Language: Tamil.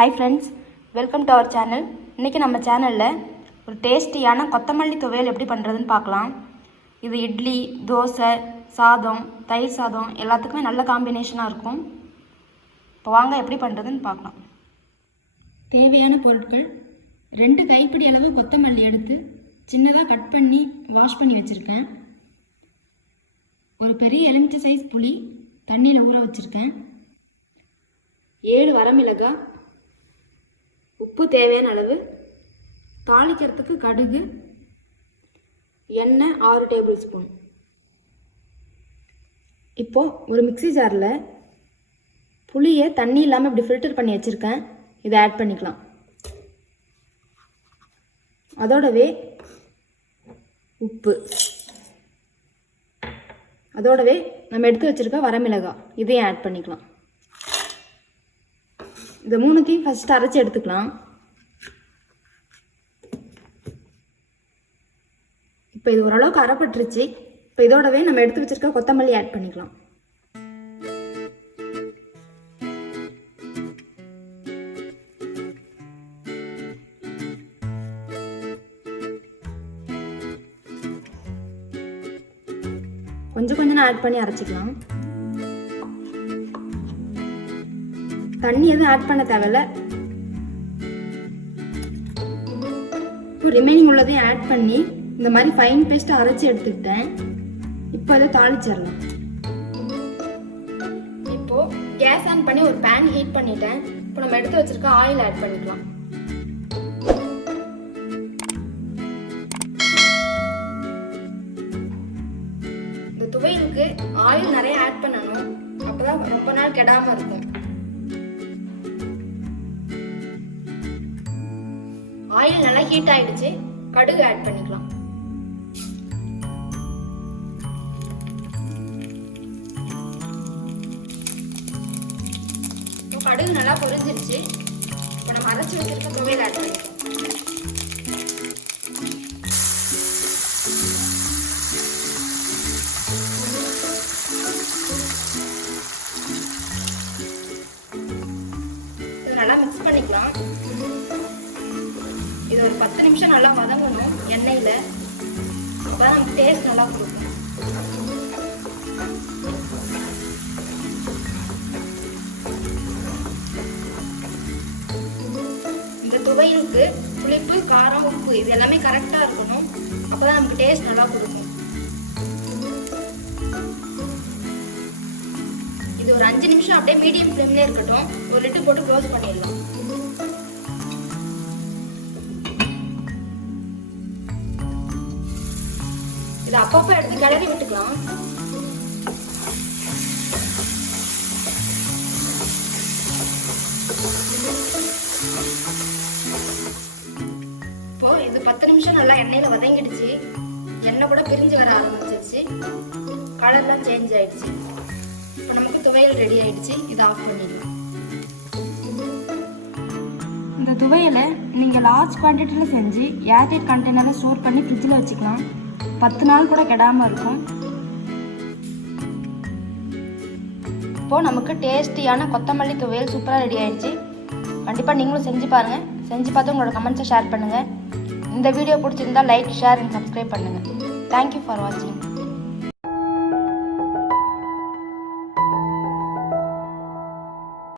Hi friends, welcome to our channel. இன்றைக்கி நம்ம சேனலில் ஒரு டேஸ்டியான கொத்தமல்லி துவையல் எப்படி பண்ணுறதுன்னு பார்க்கலாம். இது இட்லி, தோசை, சாதம், தயிர் சாதம் எல்லாத்துக்குமே நல்ல காம்பினேஷனாக இருக்கும். இப்போ வாங்க எப்படி பண்ணுறதுன்னு பார்க்கலாம். தேவையான பொருட்கள்: 2 கைப்பிடி அளவு கொத்தமல்லி எடுத்து சின்னதாக கட் பண்ணி வாஷ் பண்ணி வச்சுருக்கேன். ஒரு பெரிய எலுமிச்சை சைஸ் புளி தண்ணியில் ஊற வச்சுருக்கேன். 7 வரமிளகாய், உப்பு தேவையான அளவு, தாளிக்கிறதுக்கு கடுகு, எண்ணெய் 6 டேபிள் ஸ்பூன். இப்போது ஒரு மிக்ஸி ஜாரில் புளியை தண்ணி இல்லாமல் இப்படி ஃபில்டர் பண்ணி வச்சுருக்கேன். இதை ஆட் பண்ணிக்கலாம். அதோடவே உப்பு, அதோடவே நம்ம எடுத்து வச்சுருக்க வரமிளகாய் இதையும் ஆட் பண்ணிக்கலாம். இந்த மூணுத்தையும் ஃபஸ்ட்டு அரைச்சி எடுத்துக்கலாம். இப்போ இது ஓரளவுக்கு அரைப்பட்டுருச்சு. இப்போ இதோடவே நம்ம எடுத்து வச்சிருக்க கொத்தமல்லி ஆட் பண்ணிக்கலாம். கொஞ்சம் கொஞ்சம் ஆட் பண்ணி அரைச்சிக்கலாம். தண்ணி எதுவும் ஆட் பண்ண தேவையில்ல. ரிமைனிங் உள்ளதையும் ஆட் பண்ணி இந்த மாதிரி ஃபைன் பேஸ்ட் அரைச்சி எடுத்துக்கிட்டேன். இப்போ அதை தாளிச்சிடலாம். இப்போ கேஸ் ஆன் பண்ணி ஒரு பேன் ஹீட் பண்ணிட்டேன். இப்போ நம்ம எடுத்து வச்சிருக்க ஆயில் ஆட் பண்ணிக்கலாம். இந்த துவையலுக்கு ஆயில் நிறைய ஆட் பண்ணணும், அப்பதான் ரொம்ப நாள் கெடாம இருக்கும். ஆயில் நல்லா ஹீட் ஆயிடுச்சு. கடுகு ஆட் பண்ணிக்கலாம். கடுகு நல்லா பொரிஞ்சிருச்சு. இப்போ நம்ம அரைச்சி வச்சிருக்க துவையல் ஆட் பண்ணிக்கலாம். இது நல்லா மிக்ஸ் பண்ணிக்கலாம். இது ஒரு 10 நிமிஷம் நல்லா வதங்கணும் எண்ணெயில். அப்போதான் நமக்கு டேஸ்ட் நல்லா கொடுக்கும். இந்த துவையலுக்கு புளிப்பு, காரம், உப்பு இது எல்லாமே கரெக்டாக இருக்கணும். அப்போதான் நமக்கு டேஸ்ட் நல்லா கொடுக்கும். இது ஒரு 5 நிமிஷம் அப்படியே மீடியம் ஃப்ளேம்லேயே இருக்கட்டும். ஒரு லிட்டு போட்டு க்ளோஸ் பண்ணிடலாம். இதை அப்பப்போ எடுத்து கிளறி விட்டுக்கலாம். இப்போ இது 10 நிமிஷம் நல்லா எண்ணெயில வதங்கிடுச்சு. எண்ணெய் கூட பிரிஞ்சு வர ஆரம்பிச்சிருச்சு. கலர்லாம் சேஞ்ச் ஆயிடுச்சு. இப்போ நமக்கு துவையல் ரெடி ஆயிடுச்சு. இதை ஆஃப் பண்ணிடலாம். இந்த துவையலை நீங்கள் லார்ஜ் குவான்டிட்டியில் செஞ்சு ஏர்டைட் கண்டெய்னரில் ஸ்டோர் பண்ணி ஃப்ரிட்ஜில் வச்சுக்கலாம். 10 நாள் கூட கெடாமல் இருக்கும். இப்போது நமக்கு டேஸ்டியான கொத்தமல்லி துவையல் சூப்பராக ரெடி ஆயிடுச்சு. கண்டிப்பாக நீங்களும் செஞ்சு பாருங்கள். செஞ்சு பார்த்து உங்களோட கமெண்ட்ஸை ஷேர் பண்ணுங்கள். இந்த வீடியோ பிடிச்சிருந்தால் லைக், ஷேர் அண்ட் சப்ஸ்கிரைப் பண்ணுங்கள். தேங்க்யூ ஃபார் வாட்சிங்.